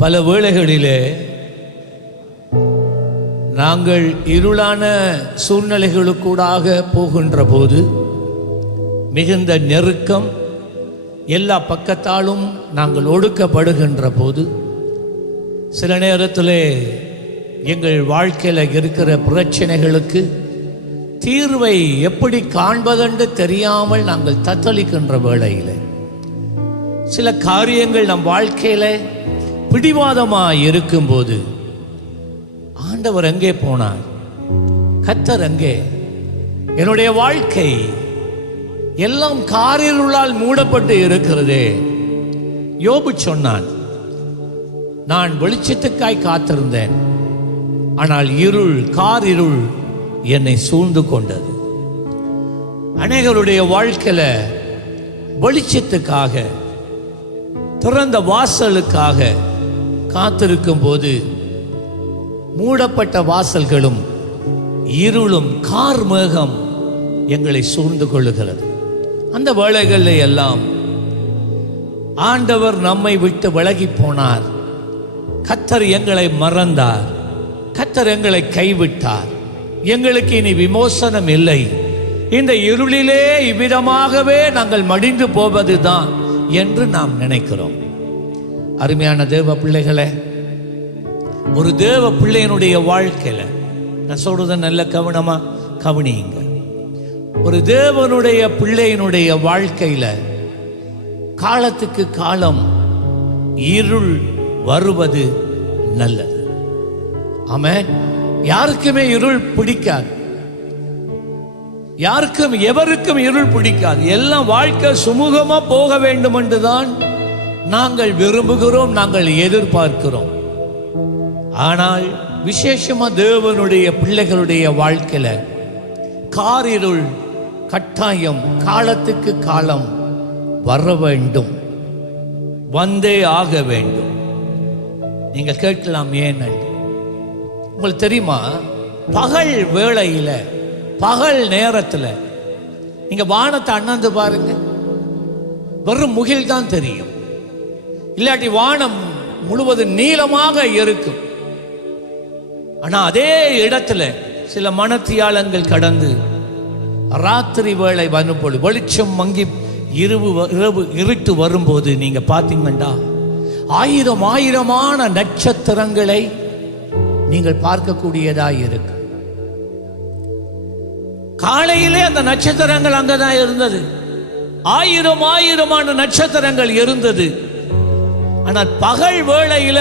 பல வேளைகளிலே நாங்கள் இருளான சூழ்நிலைகளுக்கூடாக போகின்ற போது மிகுந்த நெருக்கம், எல்லா பக்கத்தாலும் நாங்கள் ஒடுக்கப்படுகின்ற போது, சில நேரத்தில் எங்கள் வாழ்க்கையில் இருக்கிற பிரச்சனைகளுக்கு தீர்வை எப்படி காண்பதென்று தெரியாமல் நாங்கள் தத்தளிக்கின்ற வேளையில் சில காரியங்கள் நம் வாழ்க்கையில் பிடிவாதமாக இருக்கும்போது, ஆண்டவர் எங்கே போனார், கர்த்தர் எங்கே, என்னுடைய வாழ்க்கை எல்லாம் காரிருளால் மூடப்பட்டு இருக்கிறதே. யோபு சொன்னான், நான் வெளிச்சத்துக்காய் காத்திருந்தேன், ஆனால் காரிருள் என்னை சூழ்ந்து கொண்டது. அநேகருடைய வாழ்க்கையில வெளிச்சத்துக்காக, திறந்த வாசலுக்காக காத்திருக்கும் போது மூடப்பட்ட வாசல்களும் இருளும் கார்மேகம் எங்களை சூழ்ந்து கொள்ளுகிறது. அந்த வேளைகளில் எல்லாம் ஆண்டவர் நம்மை விட்டு விலகி போனார், கர்த்தர் எங்களை மறந்தார், கர்த்தர் எங்களை கைவிட்டார், எங்களுக்கு இனி விமோசனம் இல்லை, இந்த இருளிலே இவ்விதமாகவே நாங்கள் மடிந்து போவதுதான் என்று நாம் நினைக்கிறோம். அருமையான தேவ பிள்ளைகளே, ஒரு தேவ பிள்ளையினுடைய வாழ்க்கையில நான் சொல்றத நல்ல கவனமா கவனியுங்க. ஒரு தேவனுடைய பிள்ளையினுடைய வாழ்க்கையில காலத்துக்கு காலம் இருள் வருவது நல்லது. ஆமென். யாருக்குமே இருள் பிடிக்காது, யாருக்கும் எவருக்கும் இருள் பிடிக்காது. எல்லாம் வாழ்க்கை சுமூகமா போக வேண்டும் என்றுதான் நாங்கள் விரும்புகிறோம், நாங்கள் எதிர்பார்க்கிறோம். ஆனால் விசேஷமா தேவனுடைய பிள்ளைகளுடைய வாழ்க்கையில காரிருள் கட்டாயம் காலத்துக்கு காலம் வர வேண்டும், வந்தே ஆக வேண்டும். நீங்கள் கேட்கலாம் ஏன் என்று. உங்களுக்கு தெரியுமா, பகல் வேளையில, பகல் நேரத்தில் நீங்க வானத்தை அண்ணாந்து பாருங்க, வெறும் முகில் தான் தெரியும், இல்லாட்டி வானம் முழுவதும் நீளமாக இருக்கும். ஆனா அதே இடத்துல சில மணத்தியாலங்கள் கடந்து ராத்திரி வேளை வரும்போது, வெளிச்சம் மங்கி இரவு இருட்டு வரும்போது நீங்க பார்த்தீங்கன்னா ஆயிரம் ஆயிரமான நட்சத்திரங்களை நீங்கள் பார்க்கக்கூடியதாக இருக்கு. காலையிலே அந்த நட்சத்திரங்கள் அங்கதான் இருந்தது, ஆயிரம் ஆயிரமான நட்சத்திரங்கள் இருந்தது. ஆனால் பகல் வேளையில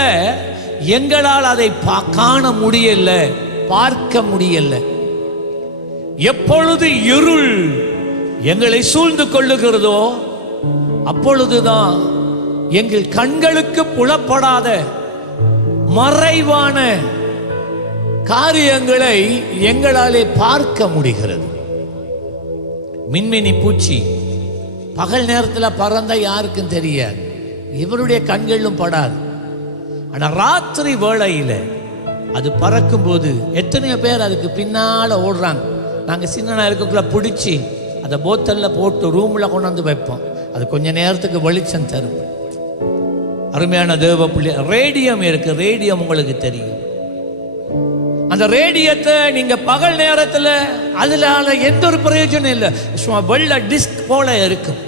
எங்களால் அதை காண முடியல, பார்க்க முடியல. எப்பொழுது இருள் எங்களை சூழ்ந்து கொள்ளுகிறதோ அப்பொழுதுதான் எங்கள் கண்களுக்கு புலப்படாத மறைவான காரியங்களை எங்களாலே பார்க்க முடிகிறது. மின்மினி பூச்சி பகல் நேரத்தில் பறந்த யாருக்கும் தெரியாது, இவருடைய கண்களிலும் படாது. ஆனா ராத்திரி வேளையில அது பறக்கும் போது எத்தனையோ பேர் அதுக்கு பின்னால ஓடுறாங்க. நாங்க சின்ன இருக்கக்குள்ள பிடிச்சி அதை போத்தல்ல போட்டு ரூம்ல கொண்டாந்து வைப்போம், அது கொஞ்ச நேரத்துக்கு வெளிச்சம் தரும். அருமையான தேவ பிள்ளை, ரேடியம் இருக்கு, ரேடியம் உங்களுக்கு தெரியும். அந்த ரேடியத்தை நீங்க பகல் நேரத்தில் அதுல எந்த ஒரு பிரயோஜனம் இல்லை, சும்மா வெள்ள டிஸ்க் போல இருக்கும்.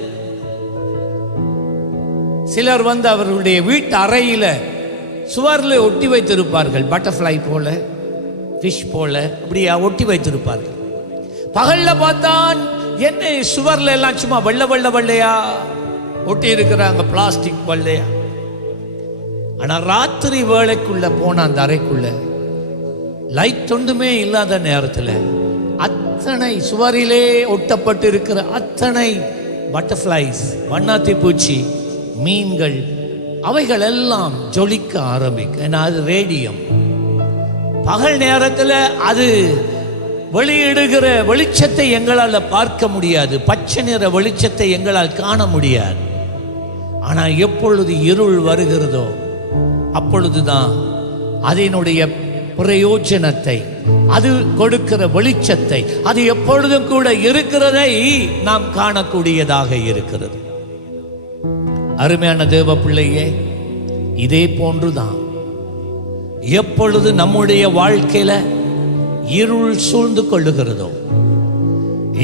சிலர் அவர்களுடைய வீட்டு அறையில சுவரில் ஒட்டி வைத்திருப்பார்கள், பட்டர்ஃப்ளை போல, ஃபிஷ் போல அப்படியா ஒட்டி வைத்திருப்பார்கள். பகல்ல பார்த்தான் என்ன சுவர்ல எல்லாம் சும்மா வெள்ள வெள்ள வெள்ளையா ஒட்டி இருக்கிறாங்க, பிளாஸ்டிக் வெள்ளையா. ஆனா ராத்திரி வேளைக்குள்ள போன அந்த அறைக்குள்ள லைட் ஒன்றுமே இல்லாத நேரத்தில் அத்தனை சுவரிலே ஒட்டப்பட்டு இருக்கிற அத்தனை பட்டர்ஃப்ளைஸ், வண்ணாத்தி பூச்சி, மீன்கள், அவைகள் எல்லாம் ஜொலிக்க ஆரம்பிக்கும். ஏன்னா அது ரேடியம். பகல் நேரத்தில் அது வெளியிடுகிற வெளிச்சத்தை எங்களால் பார்க்க முடியாது, பச்சை நிற வெளிச்சத்தை எங்களால் காண முடியாது. ஆனால் எப்பொழுது இருள் வருகிறதோ அப்பொழுதுதான் அதனுடைய பிரயோஜனத்தை, அது கொடுக்கிற வெளிச்சத்தை, அது எப்பொழுதும் கூட இருக்கிறதை நாம் காணக்கூடியதாக இருக்கிறது. அருமையான தேவ பிள்ளையே, இதே போன்றுதான் எப்பொழுது நம்முடைய வாழ்க்கையில இருள் சூழ்ந்து கொள்ளுகிறதோ,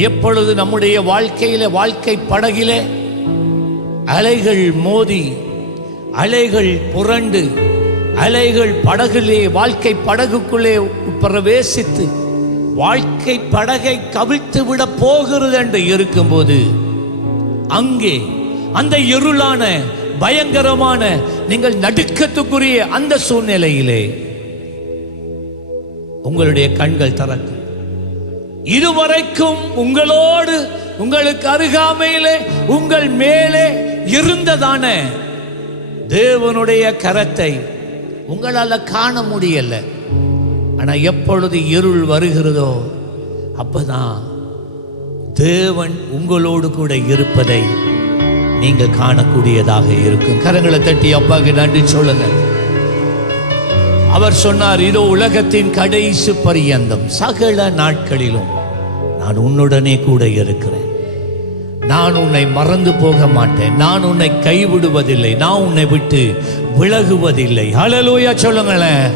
எப்பொழுது நம்முடைய வாழ்க்கையில வாழ்க்கை படகிலே அலைகள் மோதி, அலைகள் புரண்டு, அலைகள் படகுலே வாழ்க்கை படகுக்குள்ளே பிரவேசித்து வாழ்க்கை படகை கவிழ்த்து விட போகிறது என்று இருக்கும்போது, அங்கே அந்த இருளான பயங்கரமான நீங்கள் நடுக்கத்துக்குரிய அந்த சூழ்நிலையிலே உங்களுடைய கண்கள் திறக்கும். இதுவரைக்கும் உங்களோடு உங்களுக்கு அருகாமையிலே உங்கள் மேலே இருந்ததான தேவனுடைய கரத்தை உங்களால் காண முடியல. ஆனா எப்பொழுது இருள் வருகிறதோ அப்பதான் தேவன் உங்களோடு கூட இருப்பதை நீங்கள் காணக்கூடியதாக இருக்கும். கரங்களை தட்டி அப்பாக்கு நன்றி சொல்லுங்க. அவர் சொன்னார், இதோ உலகத்தின் கடைசி பரியந்தம் சகல நாட்களிலும் நான் உன்னுடனே கூட இருக்கிறேன். நான் உன்னை மறந்து போக மாட்டேன். நான் உன்னை கைவிடுவதில்லை. நான் உன்னை விட்டு விலகுவதில்லை. ஹல்லேலூயா சொல்லுங்களேன்.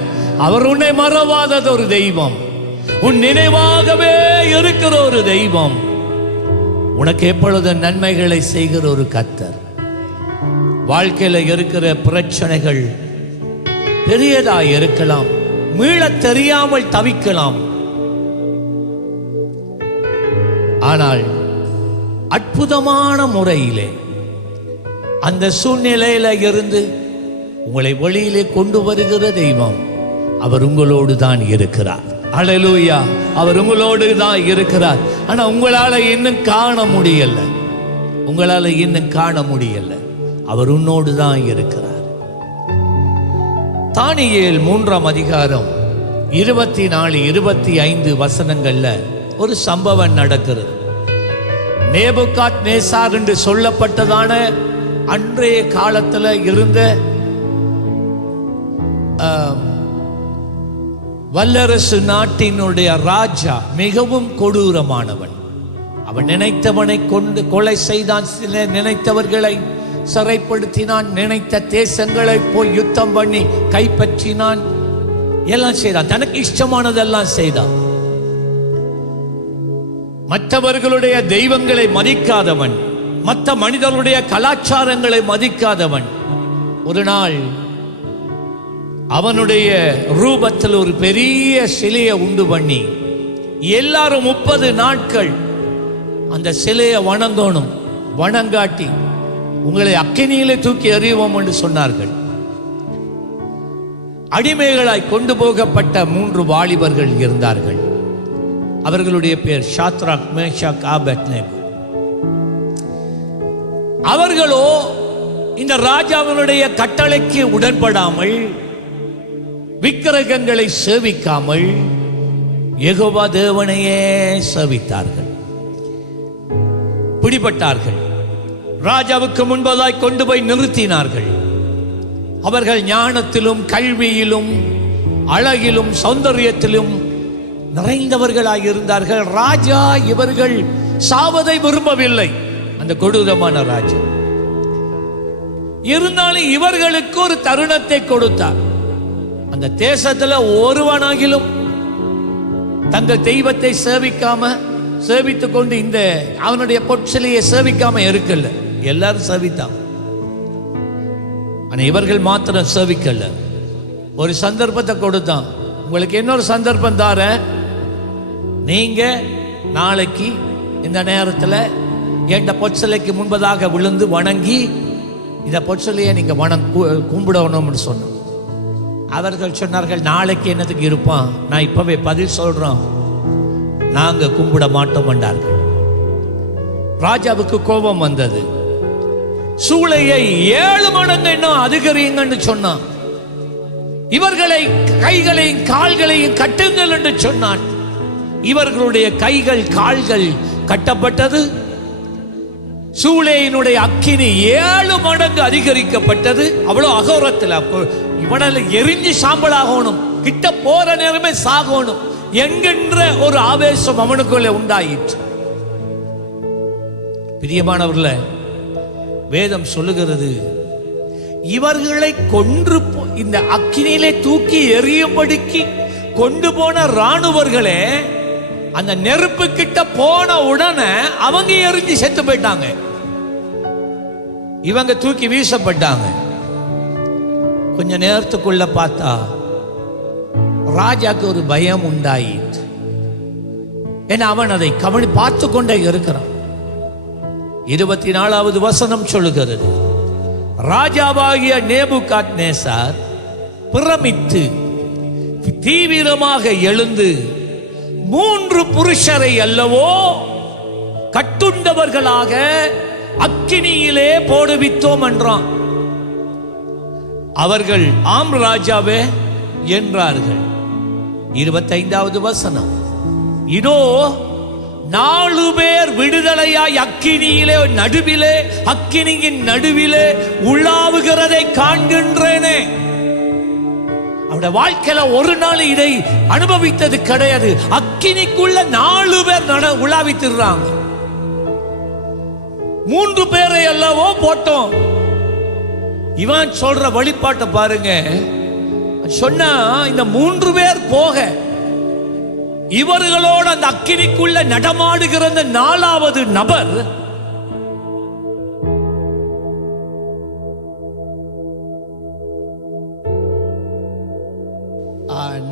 அவர் உன்னை மறவாதது ஒரு தெய்வம், உன் நினைவாகவே இருக்கிற ஒரு தெய்வம், உனக்கு எப்பொழுது நன்மைகளை செய்கிற ஒரு கர்த்தர். வாழ்க்கையில இருக்கிற பிரச்சனைகள் பெரியதாய் இருக்கலாம், மீள தெரியாமல் தவிக்கலாம். ஆனால் அற்புதமான முறையிலே அந்த சூழ்நிலையில இருந்து உங்களை வெளியிலே கொண்டு வருகிற தெய்வம் அவர் உங்களோடு தான் இருக்கிறார். அல்லேலூயா. அவர் உங்களோடு தான் இருக்கிறார். ஆனா உங்களால இன்னும் காண முடியல. உங்களால இன்னும் காண முடியல. அவர் உன்னோடு தான் இருக்கிறார். தானியேல் 3ஆம் அதிகாரம் 24, 25 வசனங்கள்ல ஒரு சம்பவம் நடக்கிறது. நேபுகாத் நேசார் என்று சொல்லப்பட்டதான அன்றைய காலத்துல இருந்த வல்லரசு நாட்டினுடைய ராஜா மிகவும் கொடூரமானவன். அவன் நினைத்தவனை கொண்டு கொலை செய்தான், நினைத்தவர்களை சிறைப்படுத்தினான், நினைத்த தேசங்களை போய் யுத்தம் பண்ணி கைப்பற்றினான், எல்லாம் செய்தான், தனக்கு இஷ்டமானதெல்லாம் செய்தான். மற்றவர்களுடைய தெய்வங்களை மதிக்காதவன், மற்ற மனிதர்களுடைய கலாச்சாரங்களை மதிக்காதவன். ஒரு நாள் அவனுடைய ரூபத்தில் ஒரு பெரிய சிலையை உண்டு பண்ணி எல்லாரும் 30 நாட்கள் அந்த சிலையை வணங்கணும். வணங்காட்டி உங்களை அக்கினியிலே தூக்கி எறிவோம் என்று சொன்னார்கள். அடிமைகளாய் கொண்டு போகப்பட்ட 3 வாலிபர்கள் இருந்தார்கள். அவர்களுடைய பேர் ஷாத்ராக், மேஷாக், ஆபேத்நேகோ. அவர்களோ இந்த ராஜாவினுடைய கட்டளைக்கு உடன்படாமல், விக்கிரகங்களை சேவிக்காமல் யெகோவா தேவனையே சேவித்தார்கள். பிடிபட்டார்கள். ராஜாவுக்கு முன்பதாய் கொண்டு போய் நிறுத்தினார்கள். அவர்கள் ஞானத்திலும் கல்வியிலும் அழகிலும் சௌந்தரியத்திலும் நிறைந்தவர்களாக இருந்தார்கள். ராஜா இவர்கள் சாவதை விரும்பவில்லை, அந்த கொடூரமான ராஜா. இருந்தாலும் இவர்களுக்கு ஒரு தருணத்தை கொடுத்தார். அந்த தேசத்துல ஒருவனாகிலும் தங்கள் தெய்வத்தை சேவித்துக் கொண்டு இந்த அவனுடைய பொற்சிலையை சேவிக்காம இருக்கல. எல்லாரும் சேவித்தான், ஆனா இவர்கள் மாத்திரம் சேவிக்கல. ஒரு சந்தர்ப்பத்தை கொடுத்தான். உங்களுக்கு இன்னொரு சந்தர்ப்பம் தார, நீங்க நாளைக்கு இந்த நேரத்துல என் பொற்சிலைக்கு முன்பதாக விழுந்து வணங்கி இந்த பொற்சிலையை நீங்க கும்பிடணும்னு சொன்னோம். அவர்கள் சொன்னார்கள், நாளைக்கு என்னத்துக்கு இருப்பான், நான் இப்பவே பதில் சொல்றோம், நாங்க கும்பிட மாட்டோம் என்றார்கள். ராஜாவுக்கு கோபம் வந்தது. சூளையை 7 மடங்கு இன்னும் அதிகரியுங்கன்னு சொன்னான். இவர்களை கைகளையும் கால்களையும் கட்டுங்கள் என்று சொன்னான். இவர்களுடைய கைகள் கால்கள் கட்டப்பட்டது. சூளையினுடைய அக்கினி 7 மடங்கு அதிகரிக்கப்பட்டது. அவ்வளவு அகோரத்தில் இவனால எரிஞ்சு சாம்பலாகணும், கிட்ட போற நேரமே சாகணும் என்கின்ற ஒரு ஆவேசம் அவனுக்குள்ளே உண்டாயிற்று. பிரியமானவர்களே, வேதம் சொல்லுகிறது, இவர்களை கொன்று இந்த அக்கினியிலே தூக்கி எறியும்படிக்கு கொண்டு போன ராணுவர்களே அந்த நெருப்பு கிட்ட போன உடனே அவங்க எரிஞ்சு செத்து போயிட்டாங்க. இவங்க தூக்கி வீசப்பட்டாங்க. கொஞ்ச நேரத்துக்குள்ள பார்த்தா ராஜாக்கு ஒரு பயம் உண்டாயிற்று. ஏன்னா அவன் அதை பார்த்து கொண்டே இருக்கிறான். 24வது வசனம் சொல்லுகிறது, ராஜாவாகிய நேபுகாத்நேசார் பிரமித்து தீவிரமாக எழுந்து 3 புருஷரை அல்லவோ கட்டுண்டவர்களாக அக்கினியிலே போடுவித்தோம் என்றான். அவர்கள் ஆம் ராஜாவே என்றார்கள். 25வது வசனம், இதோ 4 பேர் விடுதலையாய் அக்கினியிலே நடுவிலே அக்கினியின் நடுவிலே உலாவுகிறதை காண்கின்றேனே. அவருடைய வாழ்க்கையில ஒரு நாள் இதை அனுபவித்தது கிடையாது. அக்கினிக்குள்ள 4 பேர் உலாவித்திருறாங்க. 3 பேரை அல்லவோ போட்டோம். இவன் சொல்ற வழிபாட்டை பாருங்க. சொன்னா இந்த 3 பேர் போக இவர்களோடு அந்த அக்கினிக்குள்ள நடமாடுகிற 4வது நபர்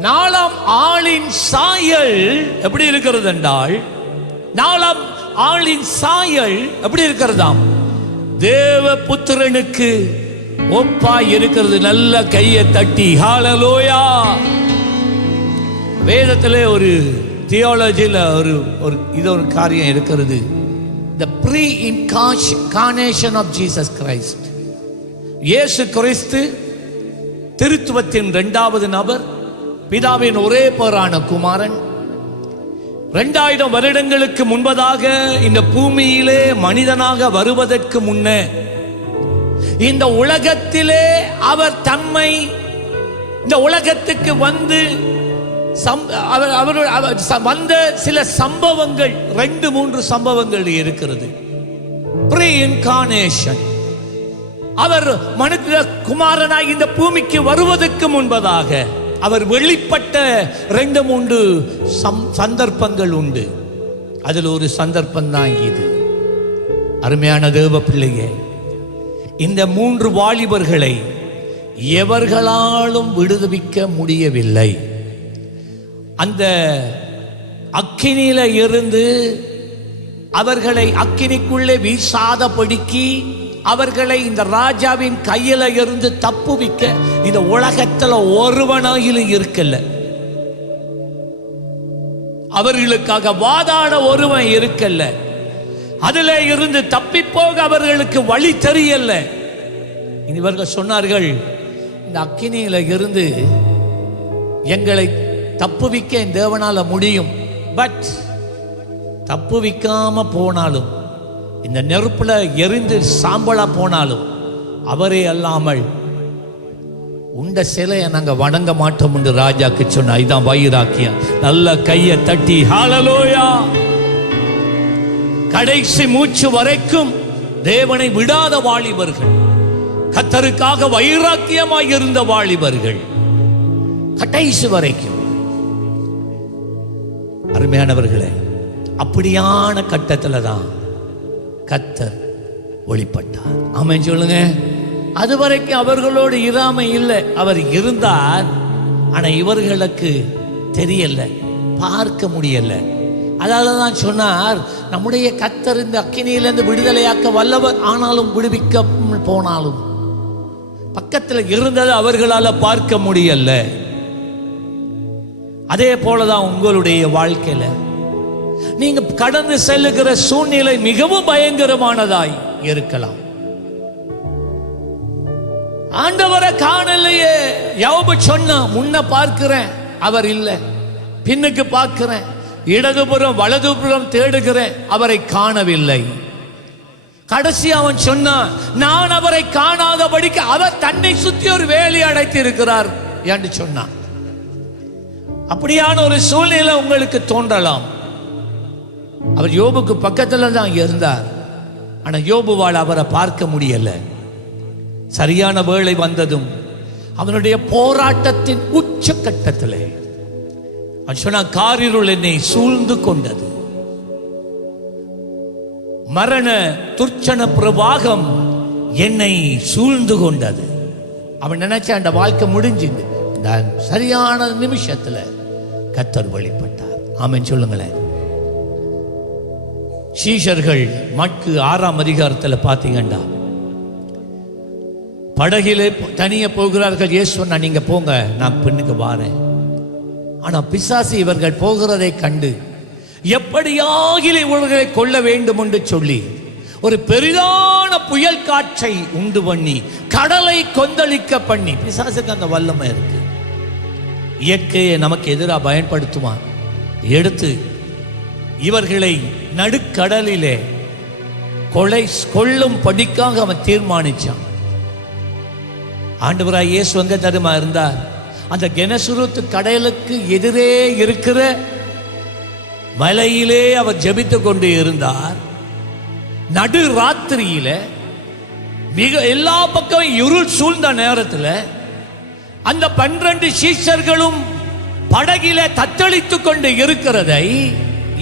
நாலாம் ஆளின் சாயல் எப்படி இருக்கிறது என்றால், நாலாம் ஆளின் சாயல் எப்படி இருக்கிறதாம், தேவ புத்திரனுக்கு ஒப்பாய் இருக்கிறது. நல்ல கையை தட்டி ஹல்லேலூயா. வேதத்திலே ஒரு தியாலஜியில் ஒரு காரியம் இருக்கிறது. The pre-incarnation of Jesus Christ. இயேசு கிறிஸ்து திருத்துவத்தின் 2வது நபர், பிதாவின் ஒரே பேரான குமாரன். 2000 வருடங்களுக்கு முன்பதாக இந்த பூமியிலே மனிதனாக வருவதற்கு முன்னே இந்த உலகத்திலே அவர் தம்மை இந்த உலகத்துக்கு வந்து வந்த சில சம்பவங்கள் 2-3 சம்பவங்கள் இருக்கிறது. Pre incarnation. அவர் மனித குமாரனாய் இந்த பூமிக்கு வருவதற்கு முன்பதாக அவர் வெளிப்பட்ட 2-3 சந்தர்ப்பங்கள் உண்டு. அதில் ஒரு சந்தர்ப்பம் தான் இது. அருமையான தேவ பிள்ளையே, இந்த 3 வாலிபர்களை எவர்களாலும் விடுவிக்க முடியவில்லை. அந்த அக்கினியில இருந்து அவர்களை அக்கினிக்குள்ளே வீசாதபடிக்கு அவர்களை இந்த ராஜாவின் கையில இருந்து தப்புவிக்க இந்த உலகத்துல ஒருவனாயிலும் இருக்கல. அவர்களுக்காக வாதாட ஒருவன் இருக்கல. அதுல இருந்து தப்பி போக அவர்களுக்கு வழி தெரியல. இவர்கள் சொன்னார்கள், இந்த அக்கினியில இருந்து எங்களை தப்புவிக்க தேவனால முடியும். பட் தப்புவிக்காம போனாலும், இந்த நெருப்புல எரிந்து சாம்பலா போனாலும் அவரே அல்லாமல் உண்ட சிலையை நாங்க வணங்க மாட்டோம் என்று ராஜாக்கு சொன்ன. இதான் வைராக்கியம். நல்ல கையை தட்டி ஹல்லேலூயா. கடைசி மூச்சு வரைக்கும் தேவனை விடாத வாலிபர்கள், கர்த்தருக்காக வைராக்கியமாய் இருந்த வாலிபர்கள், கடைசி வரைக்கும். அருமையானவர்களே, அப்படியான கட்டத்துல தான் கர்த்தர் வெளிப்பட்டார். ஆமென் சொல்லுங்க. அதுவரைக்கும் அவர்களோடு இராமை இல்லை. அவர் இருந்தார், ஆனா இவர்களுக்கு தெரியல, பார்க்க முடியல. அதனாலதான் சொன்னார், நம்முடைய கர்த்தர் இந்த அக்கினியிலிருந்து விடுதலையாக்க வல்லவர், ஆனாலும் விடுவிக்க போனாலும் பக்கத்தில் இருந்தது அவர்களால பார்க்க முடியல. அதே போலதான் உங்களுடைய வாழ்க்கையில நீங்க கடந்து செல்லுகிற சூழ்நிலை மிகவும் பயங்கரமானதாய் இருக்கலாம். ஆண்டவரை காணலையே. யோபு சொன்னா, முன்ன பார்க்கிறேன் அவர் இல்லை, பின்னுக்கு பார்க்கிறேன், இடதுபுறம் வலதுபுறம் தேடுகிறேன், அவரை காணவில்லை. கடைசி அவன் சொன்னான், நான் அவரை காணாதபடிக்கு அவர் தன்னை சுற்றி ஒரு வேலி அடைத்து இருக்கிறார் என்று சொன்னான். அப்படியான ஒரு சூழ்நிலை உங்களுக்கு தோன்றலாம். அவர் யோபுக்கு பக்கத்துல தான் இருந்தார், ஆனா யோபுவால் அவரை பார்க்க முடியல. சரியான வேளை வந்ததும் அவனுடைய போராட்டத்தின் உச்சக்கட்டத்திலே சொன்ன, காரிருள் என்னை சூழ்ந்து கொண்டது, மரண துர்ச்சன பிரவாகம் என்னை சூழ்ந்து கொண்டது. அவன் நினைச்ச அந்த வாழ்க்கை முடிஞ்சுது. சரியான நிமிஷத்துல கர்த்தர் வெளிப்பட்டார். ஆமென் சொல்லுங்களேன். சீஷர்கள் மாற்கு 6ஆம் அதிகாரத்தில் பார்த்தீங்கன்னா, படகிலே தனியே போகிறார்கள். இயேசு சொன்னா, நீங்க போங்க, நான் பின்னுக்கு வாரேன். ஆனா பிசாசு இவர்கள் போகிறதை கண்டு எப்படியாகிலும் இவர்களை கொள்ள வேண்டும் என்று சொல்லி ஒரு பெரிதான புயல் காற்றை உண்டு பண்ணி கடலை கொந்தளிக்க பண்ணி, பிசாசுக்கு அந்த வல்லமை இருக்கு, இயற்கையை நமக்கு எதிராக பயன்படுத்துவான், எடுத்து இவர்களை நடுக்கடலிலே கொள்ளும் படிக்காக அவன் தீர்மானிச்சான். ஆண்டவராய் இயேசு எங்க தருமா இருந்தார்? அந்த கெனசுருத்து கடலுக்கு எதிரே இருக்கிற மலையிலே அவர் ஜெபித்து கொண்டு இருந்தார். நடு ராத்திரியில மிக எல்லா பக்கம் இருள் சூழ்ந்த நேரத்தில் அந்த 12 சீஷர்களும் படகில தத்தளித்துக் கொண்டு இருக்கிறதை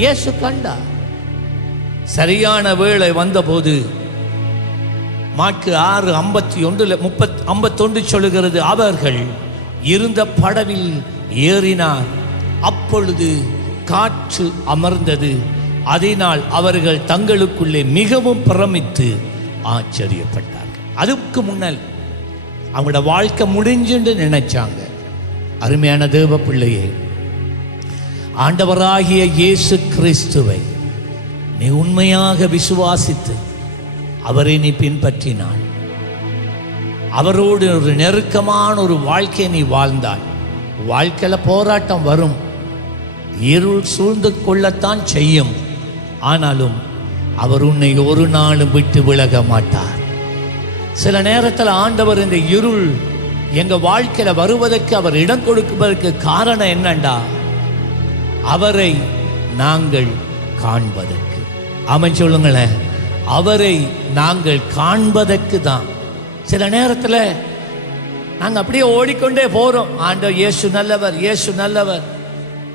இயேசு கண்டார். சரியான வேளை வந்தபோது மாற்கு 6:51 சொல்லுகிறது, அவர்கள் இருந்த படவில் ஏறினார். அப்பொழுது காற்று அமர்ந்தது. அதனால் அவர்கள் தங்களுக்குள்ளே மிகவும் பிரமித்து ஆச்சரியப்பட்டார்கள். அதுக்கு முன்னால் அவங்களோட வாழ்க்கை முடிஞ்சுன்னு நினைச்சாங்க. அருமையான தேவ பிள்ளையே, ஆண்டவராகிய இயேசு கிறிஸ்துவை நீ உண்மையாக விசுவாசித்து அவரை நீ பின்பற்றினாள், அவரோடு ஒரு நெருக்கமான ஒரு வாழ்க்கையை நீ வாழ்ந்தாள். வாழ்க்கையில போராட்டம் வரும், இருள் சூழ்ந்து கொள்ளத்தான் செய்யும். ஆனாலும் அவர் உன்னை ஒரு நாளும் விட்டு விலக மாட்டார். சில நேரத்தில் ஆண்டவர் இந்த இருள் எங்க வாழ்க்கையில வருவதற்கு அவர் இடம் கொடுப்பதற்கு காரணம் என்னண்டா, அவரை நாங்கள் காண்பதற்கு. ஆமென் சொல்லுங்களேன். அவரை நாங்கள் காண்பதற்கு தான். சில நேரத்தில் நாங்கள் அப்படியே ஓடிக்கொண்டே போறோம், ஆண்டவர் இயேசு நல்லவர், இயேசு நல்லவர்.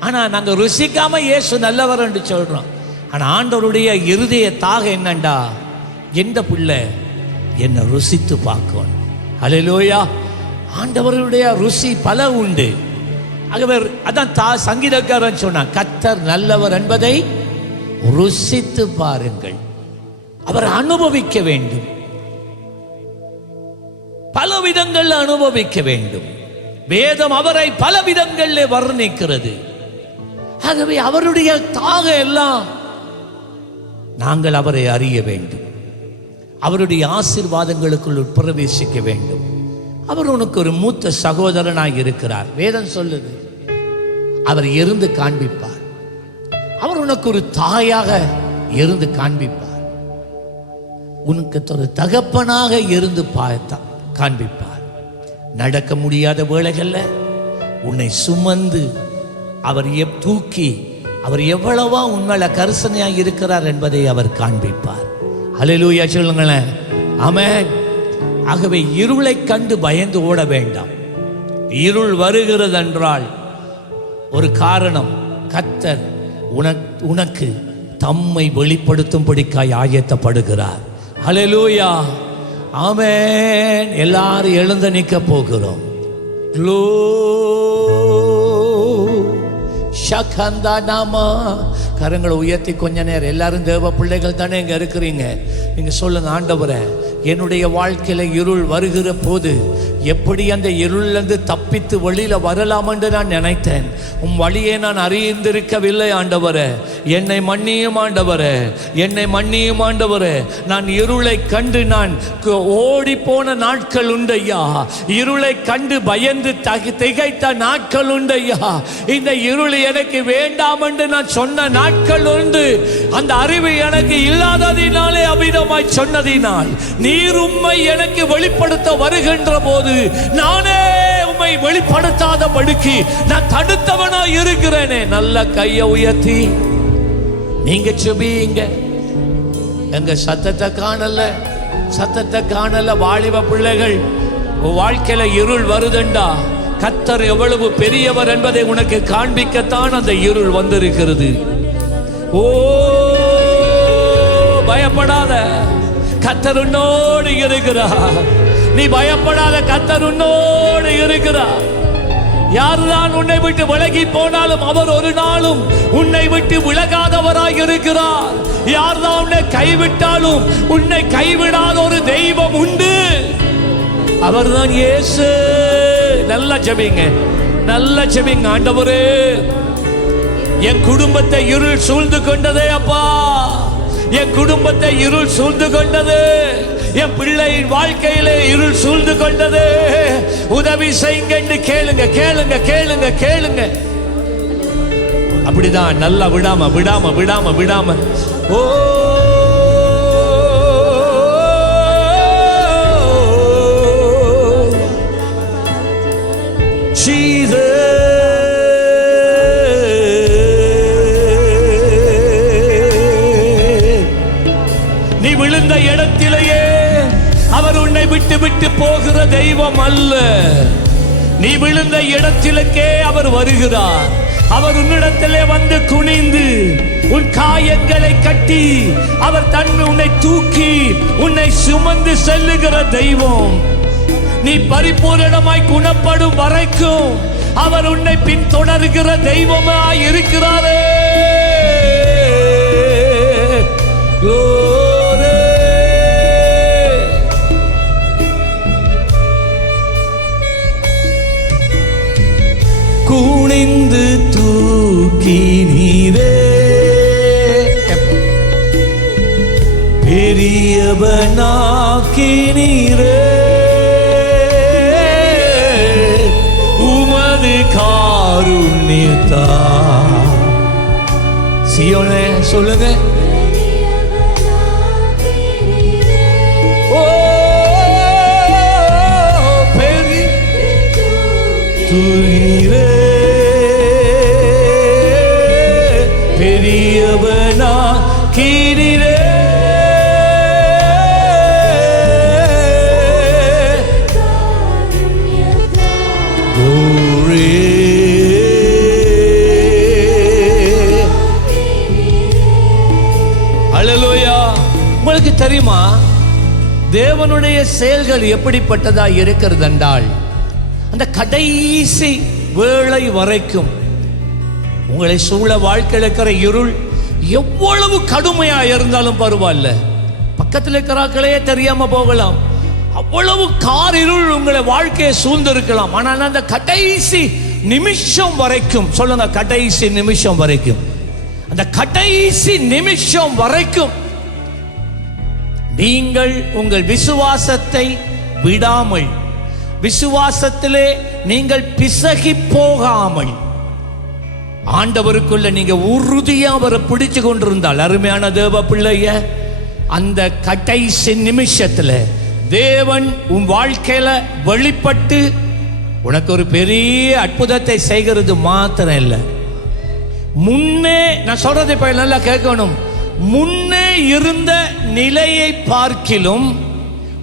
ஆனால் நாங்கள் ருசிக்காம இயேசு நல்லவர் என்று சொல்றோம். ஆனால் ஆண்டவருடைய இருதய தாக என்னண்டா, எந்த பிள்ளை என்னை ருசித்து பார்க்கணும். ஹல்லேலூயா. ஆண்டவருடைய ருசி பல உண்டு. ஆகவே அதான் சங்கீதக்காரன் சொன்னான், கர்த்தர் நல்லவர் என்பதை ருசித்து பாருங்கள். அவர் அனுபவிக்க வேண்டும், பல விதங்கள் அனுபவிக்க வேண்டும். வேதம் அவரை பல விதங்களில் வர்ணிக்கிறது. ஆகவே அவருடைய தாக எல்லாம் நாங்கள் அவரை அறிய வேண்டும், அவருடைய ஆசீர்வாதங்களுக்குள் பிரவேசிக்க வேண்டும். அவர் உனக்கு ஒரு மூத்த சகோதரனாய் இருக்கிறார். வேதம் சொல்லுது, அவர் இருந்து காண்பிப்பார். அவர் உனக்கு ஒரு தாயாக இருந்து காண்பிப்பார். உனக்கு ஒரு தகப்பனாக இருந்து காண்பிப்பார். நடக்க முடியாத வேளைகள்ல உன்னை சுமந்து அவர் தூக்கி அவர் எவ்வளவா உண்மையில கரிசனையாக இருக்கிறார் என்பதை அவர் காண்பிப்பார். ஹல்லேலூயா சொல்லுங்களேன். ஆமென். ஆகவே இருளை கண்டு பயந்து ஓட வேண்டாம். இருள் வருகிறது என்றால் ஒரு காரணம், கர்த்தர் உனக்கு தம்மை வெளிப்படுத்தும்படிக்காய் ஆயத்தப்படுகிறார். ஹல்லேலூயா. ஆமென். எல்லாரும் எழுந்து நிற்க போகிறோம். கரங்களை உயர்த்தி கொஞ்ச நேரம் எல்லாரும் தேவ பிள்ளைகள் தானே இங்க இருக்கிறீங்க. நீங்க சொல்லுங்க, ஆண்டவரே, என்னுடைய வாழ்க்கையில இருள் வருகிற போது எப்படி அந்த இருளிலிருந்து தப்பித்து வெளியில வரலாம் என்று நான் நினைத்தேன். உம் வழியை நான் அறிந்திருக்கவில்லை ஆண்டவரே. என்னை மன்னியும் ஆண்டவரே, என்னை மன்னியும் ஆண்டவரே. நான் இருளை கண்டு நான் ஓடி போன நாட்கள் உண்டையா, இருளை கண்டு பயந்து திகைத்த நாட்கள் உண்டையா. இந்த இருள் எனக்கு வேண்டாம் என்று நான் சொன்ன நாட்கள் உண்டு. அந்த அறிவு எனக்கு இல்லாததினாலே அபிதமாய் சொன்னதினால் நீர் உம்மை எனக்கு வெளிப்படுத்த வருகின்ற போது நானே உம்மை வெளிப்படுத்தாத படுக்கி நான் தடுத்தவனா இருக்கிறேனே. நல்ல கையை உயர்த்தி நீங்க செபியுங்க. எங்க சத்தத்தை காணல, சத்தத்தை காணல. வாலிப பிள்ளைகள், வாழ்க்கையில இருள் வருதுண்டா, கர்த்தர் எவ்வளவு பெரியவர் என்பதை உனக்கு காண்பிக்கத்தான் அந்த இருள் வந்திருக்கிறது. ஓ, பயப்படாத, கர்த்தர் உன்னோடு இருக்கிறார். நீ பயப்படாத, கர்த்தர் உன்னோடு இருக்கிறார். யார்தான் உன்னை விட்டு விலகி போனாலும் அவர் ஒரு நாளும் உன்னை விட்டு விலகாதவராய் இருக்கிறார். யார்தான் உன்னை கைவிட்டாலும் உன்னை கைவிடாத ஒரு தெய்வம் உண்டு. அவர்தான் இயேசு. நல்லா ஜெபிங்க, நல்லா ஜெபிங்க. ஆண்டவரே, என் குடும்பத்தை இருள் சூழ்ந்து கொண்டதே அப்பா, என் குடும்பத்தை இருள் சூழ்ந்து கொண்டது, என் பிள்ளையின் வாழ்க்கையிலே இருள் சூழ்ந்து கொண்டது, உதவி செய்யுங்க என்று கேளுங்க, கேளுங்க, கேளுங்க, கேளுங்க. அப்படிதான், நல்லா விடாம விடாம விடாம விடாம. ஓ, நீ விழுந்த இடத்திலேயே அவர் உன்னை விட்டு விட்டு போகிற தெய்வம் அல்ல. நீ விழுந்த இடத்திலே அவர் வருகிறார். அவர் உன்னிடத்திலே வந்து குனிந்து உன் காயங்களை கட்டி அவர் உன்னை தூக்கி உன்னை சுமந்து செல்லுகிற தெய்வம். நீ பரிபூரணமாய் குணப்படும் வரைக்கும் அவர் உன்னை பின்தொடர்கிற தெய்வமாய் இருக்கிறாரே. குனிந்து தூக்கி நீரே, பெரியவனாக்கி நீரே, உமது காருண்யத்தா. சியோனே சொல்லுங்க. ஓ, பெரிய பெரியவனா கீரிலே. அல்லேலூயா. உங்களுக்கு தெரியுமா தேவனுடைய செயல்கள் எப்படிப்பட்டதா இருக்கிறது என்றால், அந்த கடைசி வேளை வரைக்கும் உங்களை சூழ வாழ்க்கையில் இருக்கிற இருள் எவ்வளவு கடுமையா இருந்தாலும் பரவாயில்ல, பக்கத்தில் இருக்கிறார்களே தெரியாம போகலாம், அவ்வளவு காரிருள் உங்களை வாழ்க்கையை சூழ்ந்திருக்கலாம். ஆனால் அந்த கடைசி நிமிஷம் வரைக்கும், சொல்லுங்க, கடைசி நிமிஷம் வரைக்கும், அந்த கடைசி நிமிஷம் வரைக்கும் நீங்கள் உங்கள் விசுவாசத்தை விடாமல், விசுவாசத்திலே நீங்கள் பிசகி போகாமல், ஆண்டவருக்குள்ள நீங்க உறுதியா அவரை பிடிச்சு கொண்டிருந்தால், அருமையான தேவ பிள்ளைய, அந்த கடைசி நிமிஷத்துல தேவன் உன் வாழ்க்கையில வெளிப்பட்டு உனக்கு ஒரு பெரிய அற்புதத்தை செய்கிறது மாத்திரம் இல்லை, முன்னே நான் சொல்றதை இப்ப நல்லா கேட்கணும், முன்னே இருந்த நிலையை பார்க்கிலும்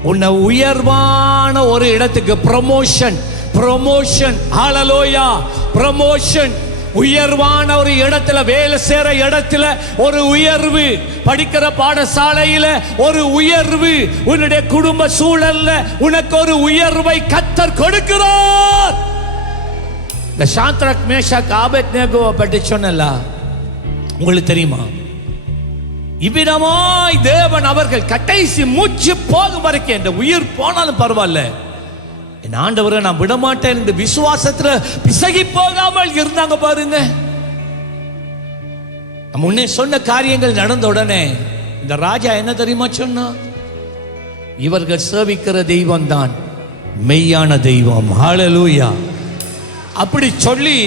உன்னை உயர்வான ஒரு இடத்துக்கு ப்ரமோஷன், ப்ரமோஷன், ஹல்லேலூயா, ப்ரமோஷன், உயர்வான ஒரு இடத்துல, வேலை செய்யற இடத்துல ஒரு உயர்வு, படிக்கிற பாடசாலையில ஒரு உயர்வு, உன்னுடைய குடும்ப சூழல்ல உனக்கு ஒரு உயர்வை கர்த்தர் கொடுக்கிறார். இந்த சாத்ராக் மேஷாக் ஆபேத்நேகோவை பற்றி சொன்னல, உங்களுக்கு தெரியுமா? இவ்விதமாய் தேவன் அவர்கள் கடைசி மூச்சு போகும் வரைக்கும், இந்த உயிர் போனாலும் பரவாயில்ல, என் ஆண்டவரை நான் விடமாட்டேன் என்று விசுவாசத்துல பிசகி போகாமல் இருந்தாங்க பாருங்க. முன்னே சொன்ன காரியங்கள் நடந்த உடனே இந்த ராஜா என்ன தெரியுமா சொன்னா? இவர்கள் சேவிக்கிற தெய்வம் தான் மெய்யான தெய்வம். ஹல்லேலூயா. அப்படி சொல்லி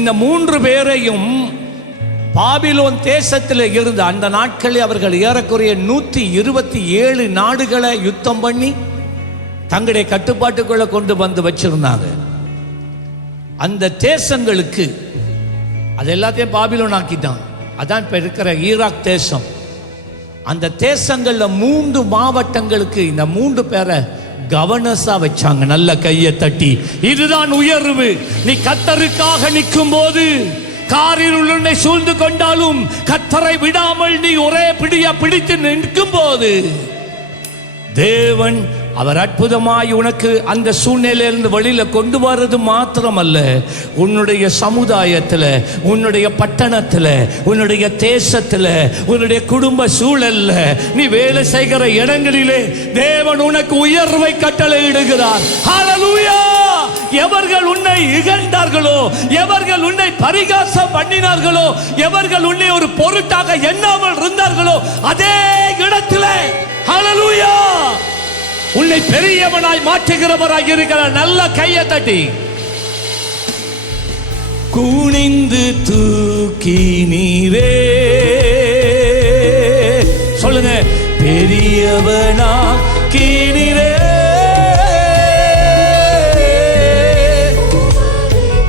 இந்த 3 பேரையும் பாபிலோன் தேசத்தில் இருந்த அந்த நாட்களில் அவர்கள் ஏறக்குறைய 127 நாடுகளை யுத்தம் பண்ணி தங்களுடைய கட்டுப்பாட்டுக்குள்ள கொண்டு வந்து வச்சிருந்தாங்க. அந்த தேசங்களுக்கு அது எல்லாத்தையும் பாபிலோன் ஆக்கிட்டான். அதான் இப்ப இருக்கிற ஈராக் தேசம். அந்த தேசங்கள்ல 3 மாவட்டங்களுக்கு இந்த 3 பேரை கவர்னர்ஸா வச்சாங்க. நல்ல கையை தட்டி, இதுதான் உயர்வு. நீ கர்த்தருக்காக நிற்கும் போது காரில் உன்னை சூழ்ந்து கொண்டாலும் கர்த்தரை விடாமல் நீ ஒரே பிடியா பிடித்து நிற்கும் போது தேவன் அவர் அற்புதமாய் உனக்கு அந்த சூழ்நிலையிலிருந்து வெளியில கொண்டு வர்றது மாத்திரமல்ல, உன்னுடைய சமுதாயத்தில், உன்னுடைய பட்டணத்தில், உன்னுடைய தேசத்தில், உன்னுடைய குடும்ப சூழல்ல, நீ வேலை செய்கிற இடங்களிலே தேவன் உனக்கு உயர்வை கட்டளையிடுகிறார். ஹல்லேலூயா! எவர்கள் உன்னை இகழ்ந்தார்களோ, எவர்கள் உன்னை பரிகாசம் பண்ணினார்களோ, எவர்கள் உன்னை ஒரு பொருட்டாக எண்ணாமல் இருந்தார்களோ, அதே இடத்திலே ஹல்லேலூயா உன்னை பெரியவனாய் மாற்றுகிறவராய் இருக்கிறார். நல்ல கையை தட்டி குனிந்து தூக்கி நீரே சொல்லுங்க, பெரியவனாக்கி நீரே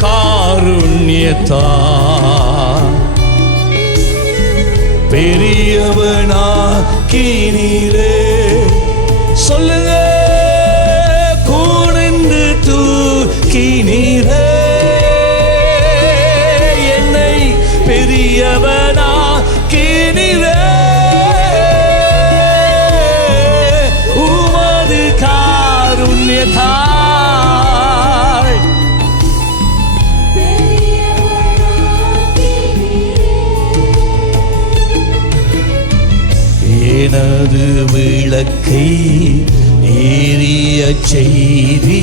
காருண்யத்தா பெரியவனாக்கி நீரே சொல்லுங்க, குனிந்து தூக்கி நீரே என்னை பெரியவனாக்கி நீரே உமது காருண்யத்தால் எனது விளக்கை ஏறிய செய்தி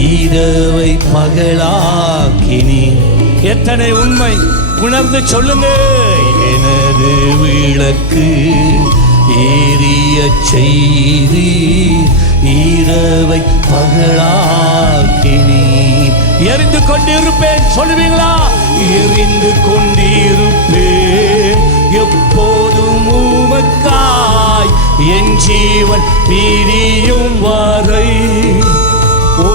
இரவை பகலாக்கினி. எத்தனை உண்மை உணர்ந்து சொல்லுங்க. எனது விளக்கு ஏறிய செய்தி இரவை பகலாக்கினி. எரிந்து கொண்டிருப்பேன் சொல்லுவீங்களா? எரிந்து கொண்டிருப்பேன் எப்போதும் உமக்காய் என் ஜீவன் பிரியும் வரை. ஓ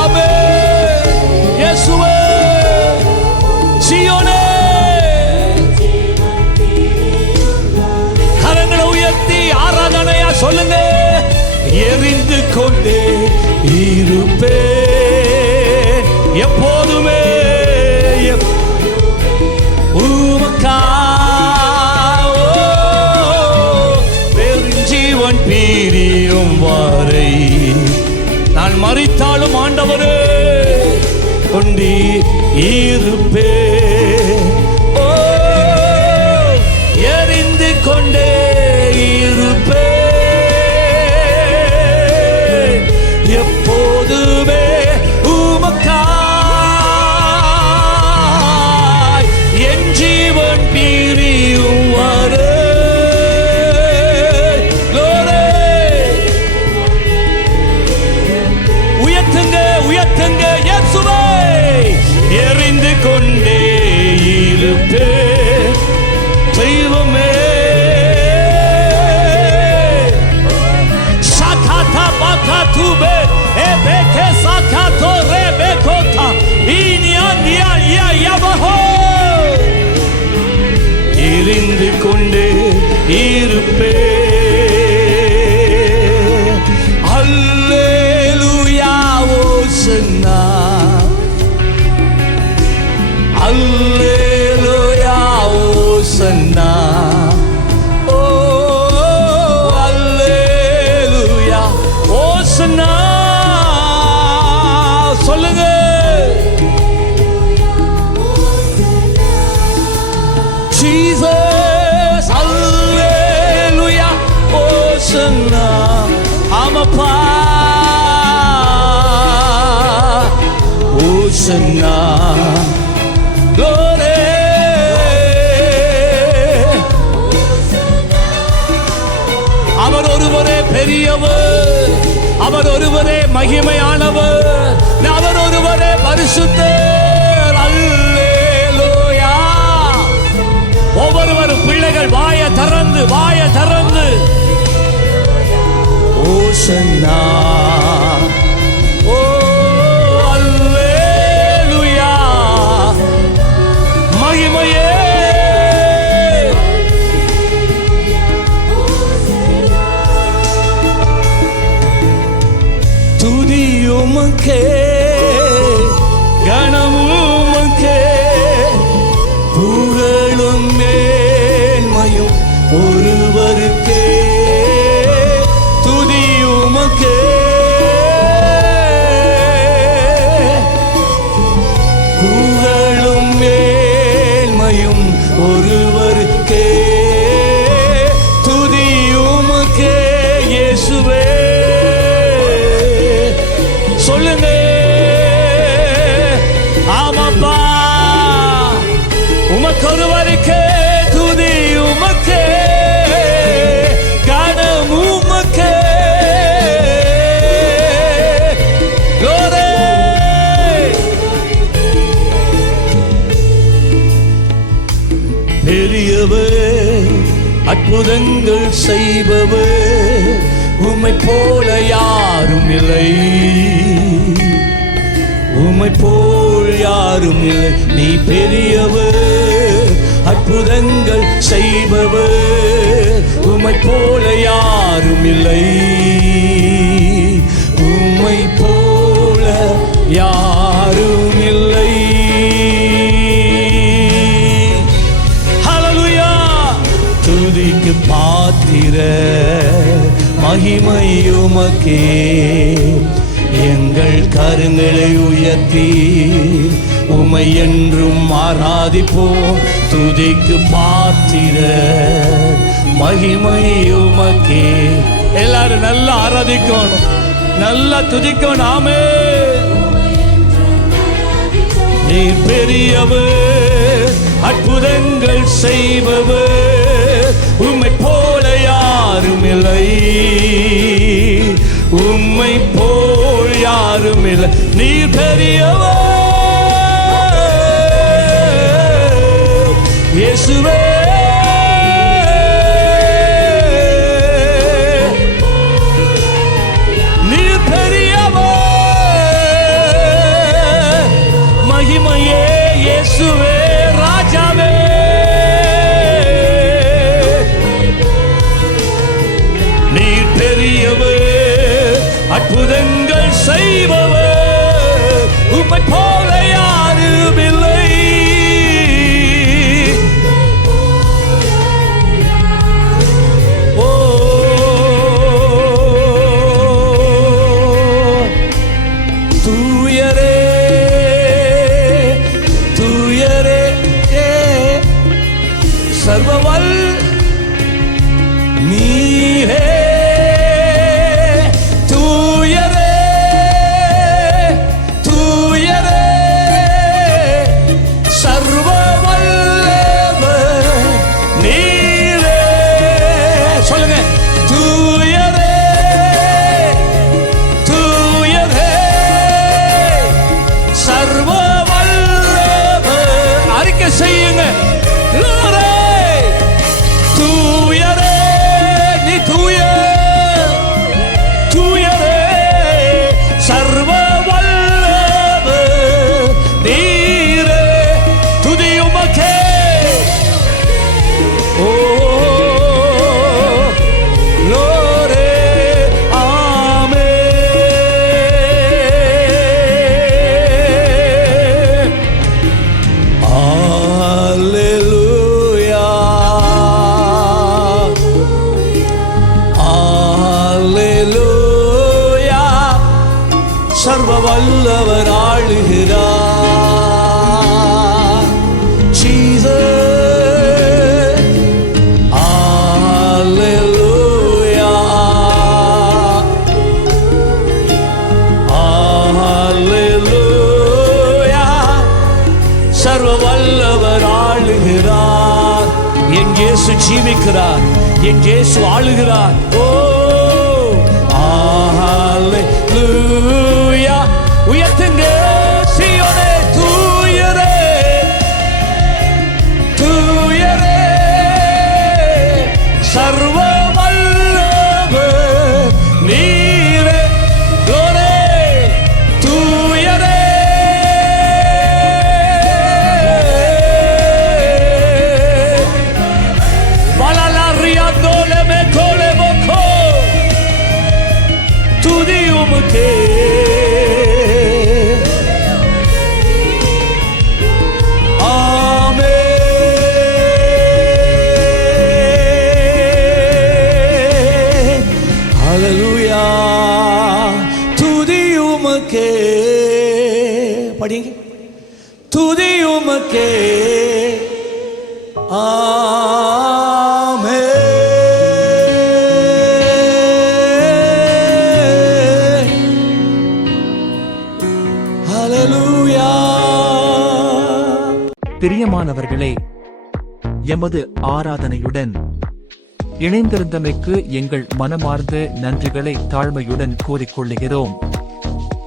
ஆமென் இயேசுவே, சீயோனே கரங்களை உயர்த்தி ஆராதனையா சொல்லுங்க. எரிந்து கொண்டே இருப்பேன் எப்போதுமே பெருஞ்சீவன் பிரியும் வரை. நான் மரித்தாலும் ஆண்டவரே கொண்டி இருப்பேன். ஓ எரிந்து கொண்டே இருப்பேன் எப்போதுமே உமக்காய் என் ஜீவன் பிரியும் வரை. உயர்த்துங்க உயர்த்துங்க இயேசுவே. எரிந்து கொண்டே இருப்பேன் தெய்வமே. ஷாகாதா பாகாதுபே எபேகே சாகாதோ ரெபேகோதா இனியா யா யாபஹோ. எரிந்து கொண்டே இருப்பேன். அல்லேலூயா ஓசன்னா அல்லேலூயா ஓசன்னா. ஓ அல்லேலூயா ஓசன்னா சொல்லுங்க. Jesus அல்லேலூயா ஓசன்னா. ஆமப்பா ஓசன்னா glory. அவர் ஒருவரே பெரியவர், அவர் ஒருவரே மகிமையானவர், அவர் ஒருவரே பரிசுத்தர். அல்லேலூயா. ஒவ்வொருவரும் பிள்ளைகள் வாய திறந்து ஓசன்னா. ஓ அல்லேலூயா மகிமையே உமக்கே, கனமும் உமக்கே, புகழும் மேன்மையும் ஒருவருக்கே, துதி உமக்கே, புகழும் மேன்மையும் ஒருவருக்கே, துதி உமக்கே இயேசுவே. சொல்லுங்க, ஆமாப்பா, உமக்கு ஒருவருக்கே துதி, உமக்கே கனம், உமக்கே glory. பெரியவர், அற்புதங்கள் செய்பவர், உம்மை போல யாரும் இல்லை, உம்மை போல் யாரும் இல்லை. நீ பெரியவர், அற்புதங்கள் செய்பவர், உம்மை போல யாரும் இல்லை, உம்மை போல யாரும் இல்லை. ஹல்லேலூயா. துதிக்கு பாத்திர மகிமை உமக்கே, எங்கள் கரங்களை உயர்த்தி உம்மை என்றும் ஆராதிப்போம். துதிக்கு பாத்திர மகிமை உமக்கே. எல்லாரும் நல்லா ஆராதிக்கணும், நல்லா துதிக்கணும். ஆமென். நீர் பெரியவர், அற்புதங்கள் செய்பவர், உம்மை போல யாரும் இல்லை, உம்மை போல் யாரும் இல்லை. நீர் பெரியவர் இயேசுவே. நீர் பெரியவர், மகிமையே இயேசுவே, ராஜாவே. நீர் பெரியவர், அற்புதங்கள் செய்பவர், உம்மை போல யாரும் இல்லை. ஓ தூயரே, தூயரே, சர்வவல் நீரே, செய்யுங்க. தூயரே, நீ தூய, தூயரே, சர்வ வல்லவர் நீரே, துதி உமக்கே. ஓ glory, ஆமென். சர்வ வல்லவர் ஆளுகிறார். ஜீசஸ், அல்லேலூயா, அல்லேலூயா. சர்வ வல்லவர் ஆளுகிறார். என் இயேசு ஜீவிக்கிறார், என் இயேசு ஆளுகிறார். ஓ அல்லேலூயா. உயர்த்துங்க சீயோனே, தூயரே, தூயரே, சர்வ வல்லவர் நீரே, glory, தூயரே. பலலறியாதோலே மேகோலே மோகோ, துதி உமக்கே. பிரியமானவர்களே, எமது ஆராதனையுடன் இணைந்திருந்தமைக்கு எங்கள் மனமார்ந்த நன்றிகளை தாழ்மையுடன் கூறிக்கொள்ளுகிறோம்.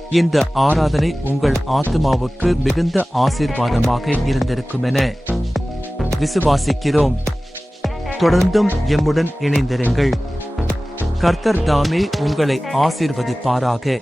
இந்த ஆராதனை உங்கள் ஆத்துமாவுக்கு மிகுந்த ஆசீர்வாதமாக இருந்திருக்குமென விசுவாசிக்கிறோம். தொடர்ந்தும் எம்முடன் இணைந்திருங்கள். கர்த்தர் தாமே உங்களை ஆசீர்வதிப்பாராக.